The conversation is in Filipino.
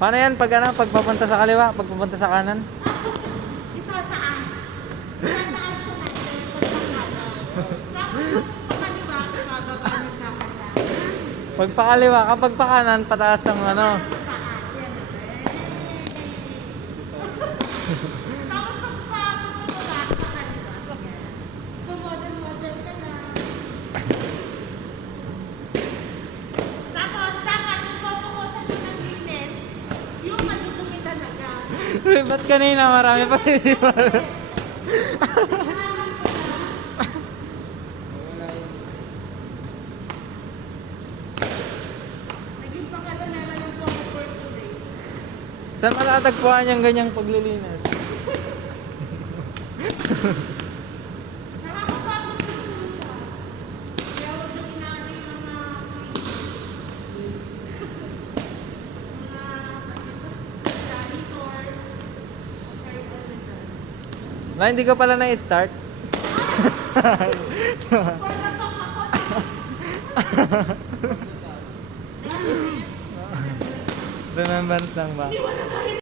Paano yan pag ano, pag papunta sa kaliwa, pag papunta sa kanan? Itataas. Itataas siya natin pag pakaliwa, bababa ng kakala. Pag pakaliwa, kapag pa kanan, pataas ng ano. Pataas. Yan. Tapos pag pababa, pakaliwa. Yan. So model ka na. Tapos dapat yung pupukusan mo ng linis, yung madudumi talaga. Ba't kanina marami pa hindi mo alam? Naging pagkatanaran ng po ako for 2 days. Saan matatagpuan yung ganyang paglilinis? Nakakapagod din po siya. Kaya huwag nyo inaano yung mga janitors. Kahit ano dyan. Na hindi ko pala na-start. For the talk ako. Remembrance lang ba? Hindi mo na kahit